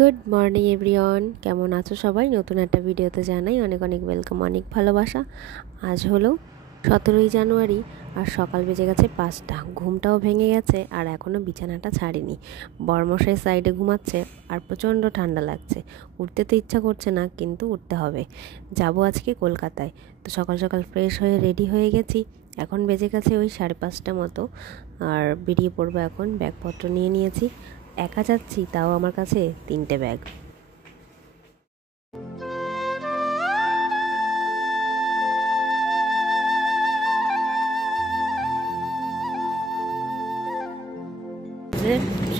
Good morning everyone, কেমন আছো সবাই? নতুন একটা ভিডিওতে জানাই অনেক অনেক ওয়েলকাম, অনেক ভালোবাসা। আজ হলো 17ই জানুয়ারি আর সকাল বেজে গেছে 5টা। ঘুমটাও ভেঙে গেছে আর এখনও বিছানাটা ছাড়িনি। বরমশাই সাইডে ঘুমাচ্ছে আর প্রচণ্ড ঠান্ডা লাগছে। উঠতে তো ইচ্ছা করছে না, কিন্তু উঠতে হবে। যাব আজকে কলকাতায়। তো সকাল সকাল ফ্রেশ হয়ে রেডি হয়ে গেছি। এখন বেজে গেছে ওই 5:30 মতো আর বেরিয়ে পড়বো এখন। ব্যাগপত্র নিয়ে নিয়েছি। একা যাচ্ছি, তাও আমার কাছে 3টে ব্যাগ।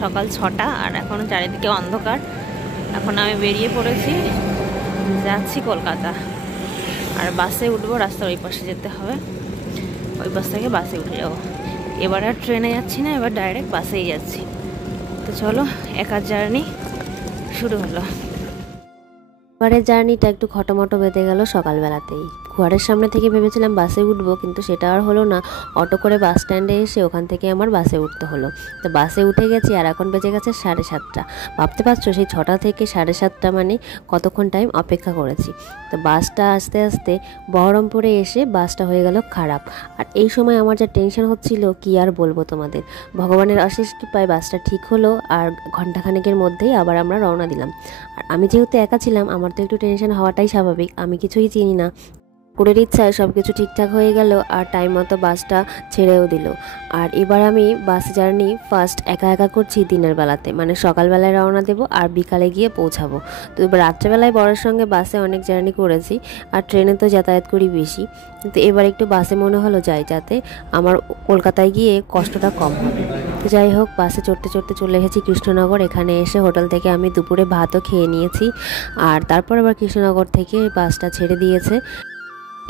সকাল 6টা আর এখনো চারিদিকে অন্ধকার। এখন আমি বেরিয়ে পড়েছি, যাচ্ছি কলকাতা। আর বাসে উঠবো, রাস্তার ওই পাশে যেতে হবে। ওই বাস থেকে বাসে উঠে যাবো। এবার আর ট্রেনে যাচ্ছি না, এবার ডাইরেক্ট বাসেই যাচ্ছি। তো চলো, একা জার্নি শুরু হলো। এবারের জার্নিটা একটু খটোমটো বেঁধে গেল সকালবেলাতেই। ঘরের সামনে থেকে ভেবেছিলাম বাসে উঠবো, কিন্তু সেটা আর হলো না। অটো করে বাস স্ট্যান্ডে এসে ওখান থেকে আমার বাসে উঠতে হলো। তো বাসে উঠে গেছি আর এখন বেজে গেছে 7:30। ভাবতে পারছো, সেই 6টা থেকে 7:30 মানে কতক্ষণ টাইম অপেক্ষা করেছি। তো বাসটা আস্তে আস্তে বহরমপুরে এসে বাসটা হয়ে গেল খারাপ। আর এই সময় আমার যা টেনশন হচ্ছিল কি আর বলবো তোমাদের। ভগবানের অশেষ কৃপায় বাসটা ঠিক হলো আর ঘন্টাখানেকের মধ্যেই আবার আমরা রওনা দিলাম। আর আমি যেহেতু একা ছিলাম, আমার তো একটু টেনশন হওয়াটাই স্বাভাবিক। আমি কিছুই চিনি না, কুকুরের ইচ্ছায় সব কিছু ঠিকঠাক হয়ে গেল আর টাইম মতো বাসটা ছেড়েও দিল। আর এবার আমি বাস জার্নি ফার্স্ট একা একা করছি দিনের বেলাতে, মানে সকালবেলায় রওনা দেবো আর বিকালে গিয়ে পৌঁছাবো। তো এবার রাত্রেবেলায় বরের সঙ্গে বাসে অনেক জার্নি করেছি আর ট্রেনে তো যাতায়াত করি বেশি, কিন্তু এবার একটু বাসে মনে হলো যাই, যাতে আমার কলকাতায় গিয়ে কষ্টটা কম হবে। তো যাই হোক, বাসে চড়তে চড়তে চলে এসেছি কৃষ্ণনগর। এখানে এসে হোটেল থেকে আমি দুপুরে ভাতও খেয়ে নিয়েছি। আর তারপর আবার কৃষ্ণনগর থেকে বাসটা ছেড়ে দিয়েছে।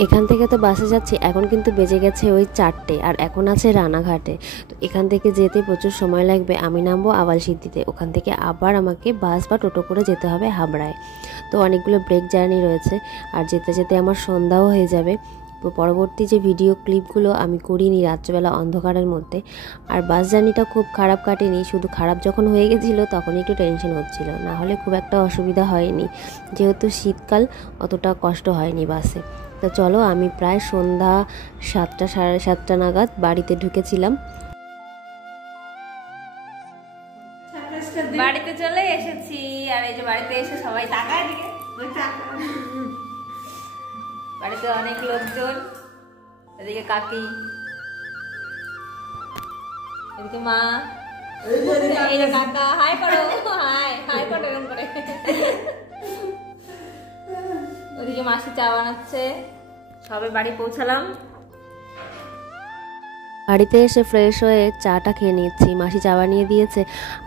এখান থেকে তো বাসে যাচ্ছি, এখন কিন্তু বেজে গেছে ওই 4টে আর এখন আছে রানাঘাটে। তো এখান থেকে যেতে প্রচুর সময় লাগবে। আমি নামবো আওয়ালসিদ্ধিতে, ওখান থেকে আবার আমাকে বাস বা টোটো করে যেতে হবে হাবড়ায়। তো অনেকগুলো ব্রেক জার্নি রয়েছে আর যেতে যেতে আমার সন্ধ্যাও হয়ে যাবে। তো পরবর্তী যে ভিডিও ক্লিপগুলো আমি করিনি রাত্রেবেলা অন্ধকারের মধ্যে। আর বাস জার্নিটা খুব খারাপ কাটেনি, শুধু খারাপ যখন হয়ে গেছিলো তখন একটু টেনশন হচ্ছিল, না হলে খুব একটা অসুবিধা হয়নি। যেহেতু শীতকাল, অতটা কষ্ট হয়নি বাসে। তো চলো, আমি প্রায় সন্ধ্যা 7টা 7:30 নাগাদ বাড়িতে ঢুকেছিলাম। বাড়িতে চলে এসেছি আর এই যে বাড়িতে এসে সবাই তাকায় দিকে। বাড়িতে অনেক লোকজন, এদিকে কাকি, এদিকে মা, এই যে কাকা। হাই করো, হাই হাই করো এরকম করে। ওদিকে মাসি চা বানাচ্ছে। সবে বাড়ি পৌঁছালাম। বাড়িতে এসে ফ্রেশ হয়ে চাটা খেয়ে নিচ্ছি, মাসি চা বানিয়ে দিয়েছে।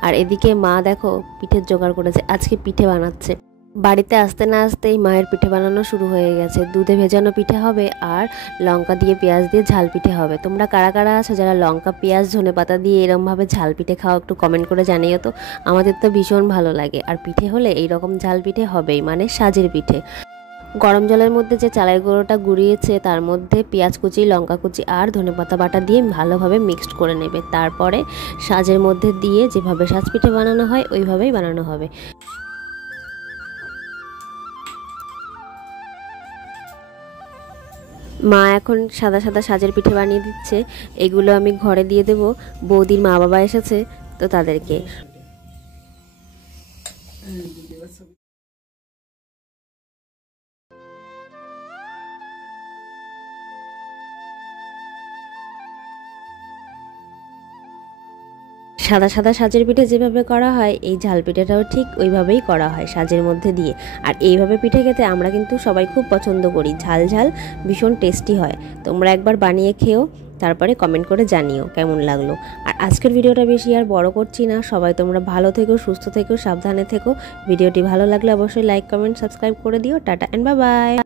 আর এদিকে মা দেখো পিঠের জোগাড় করেছে, আজকে পিঠে বানাচ্ছে। বাড়িতে আসতে না আসতেই মায়ের পিঠে বানানো শুরু হয়ে গেছে। দুধে ভেজানো পিঠে হবে আর লঙ্কা দিয়ে পেঁয়াজ দিয়ে ঝাল পিঠে হবে। তোমরা কারা কারা আছো যারা লঙ্কা পেঁয়াজ ধনেপাতা দিয়ে এরমভাবে ঝাল পিঠে খাও, একটু কমেন্ট করে জানিও তো। আমাদের তো ভীষণ ভালো লাগে। আর পিঠে হলে এইরকম ঝাল পিঠে হবেই, মানে সাজের পিঠে। গরম জলের মধ্যে যে চালের গুঁড়োটা গুঁড়িয়েছে তার মধ্যে পেঁয়াজ কুচি, লঙ্কা কুচি আর ধনেপাতা বাটা দিয়ে ভালোভাবে মিক্সড করে নেবে। তারপরে সাজের মধ্যে দিয়ে যেভাবে সাজ পিঠে বানানো হয় ওইভাবেই বানানো হবে। মা এখন সাদা সাদা সাজের পিঠে বানিয়ে দিচ্ছে। এগুলো আমি ঘরে দিয়ে দেব। বৌদির মা বাবা এসেছে, তো তাদেরকে। সাদা সাদা সাজের পিঠে যেভাবে করা হয়, এই ঝাল পিঠেটাও ঠিক ওইভাবেই করা হয় সাজের মধ্যে দিয়ে। আর এইভাবে পিঠে খেতে আমরা কিন্তু সবাই খুব পছন্দ করি। ঝাল ঝাল ভীষণ টেস্টি হয়। তোমরা একবার বানিয়ে খেও, তারপরে কমেন্ট করে জানিও কেমন লাগলো। আর আজকের ভিডিওটা বেশি আর বড় করছি না। সবাই তোমরা ভালো থেকো, সুস্থ থেকো, সাবধানে থেকো। ভিডিওটি ভালো লাগলে অবশ্যই লাইক, কমেন্ট, সাবস্ক্রাইব করে দিও। Ta-ta and bye by.